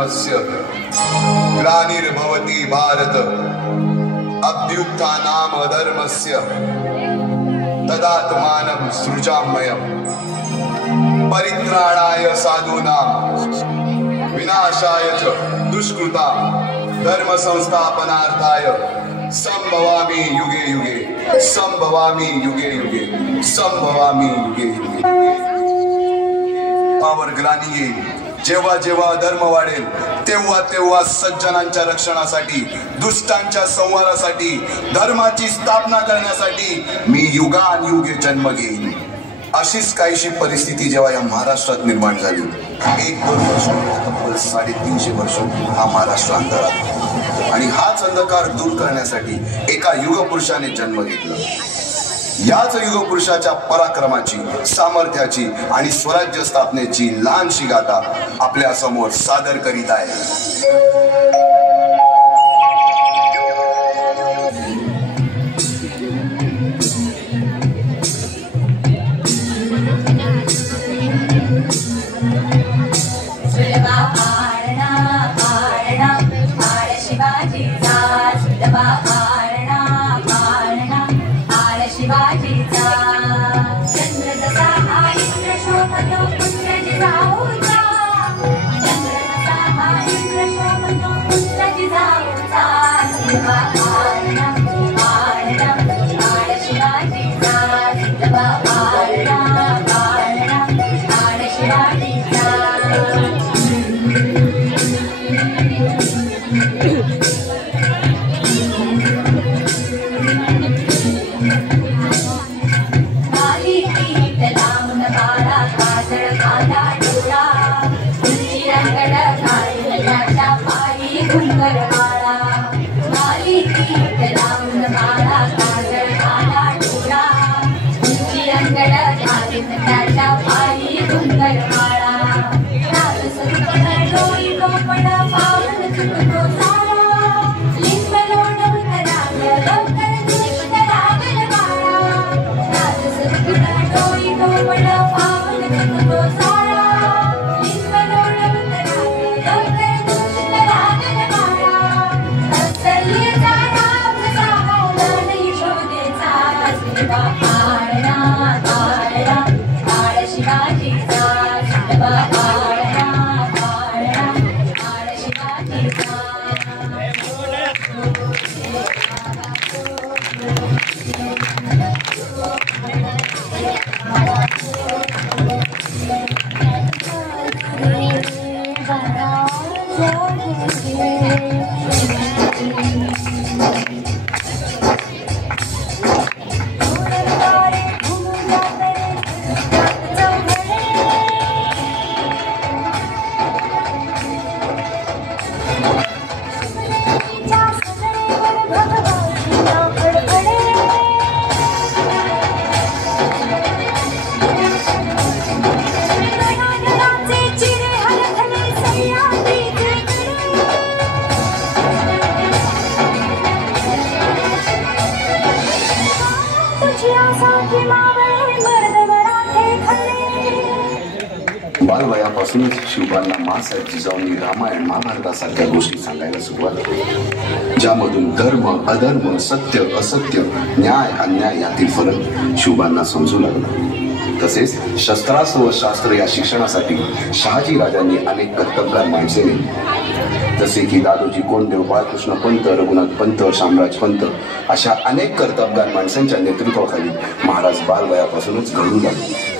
धर्मस्य ग्लानिर्भवति भारत अभ्युत्थानाम् अधर्मस्य तदात्मानं सृजाम्यहम् परित्राणाय साधूनां विनाशाय च दुष्कृतां धर्म संस्थापनार्थाय संभवामि युगे युगे संभवामि युगे युगे संभवामि युगे युगे। पावर ग्लानी येईल जेव्हा जेव्हा धर्म वाढेल तेव्हा तेव्हा सज्जनांच्या रक्षणासाठी दुष्टांच्या संहारासाठी धर्माची स्थापना करण्यासाठी मी युगानुयुगे जन्म घेईन। अशीच काहीशी परिस्थिती जेव्हा या महाराष्ट्रात निर्माण झाली 1-2 वर्ष तब्बल 350 वर्ष हा महाराष्ट्र अंधारात आणि हाच अंधकार दूर करण्यासाठी एका युगपुरुषाने जन्म घेतला। याच युगपुरुषाच्या पराक्रमाची सामर्थ्याची आणि स्वराज्य स्थापनेची लहानशी गाथा आपल्या समोर सादर करीत आहे। बालवयापासूनच शिवबांना माँसाहेब जिजाऊंनी रामायण महाभारतासारख्या गोष्टी सांगायला सुरुवात केली, ज्यामधून धर्म अधर्म सत्य असत्य न्याय अन्याय यातील फरक शिवबांना समजू लागला। तसेच शस्त्रास्त्र व शास्त्र या शिक्षणासाठी शहाजी राजांनी अनेक कर्तबगार माणसे नेमली, जसे की दादोजी कोंडदेव बाळकृष्ण पंत रघुनाथ पंत शामराज पंत अशा अनेक कर्तबगार माणसांच्या नेतृत्वाखाली महाराज बालवयापासूनच घडू लागले।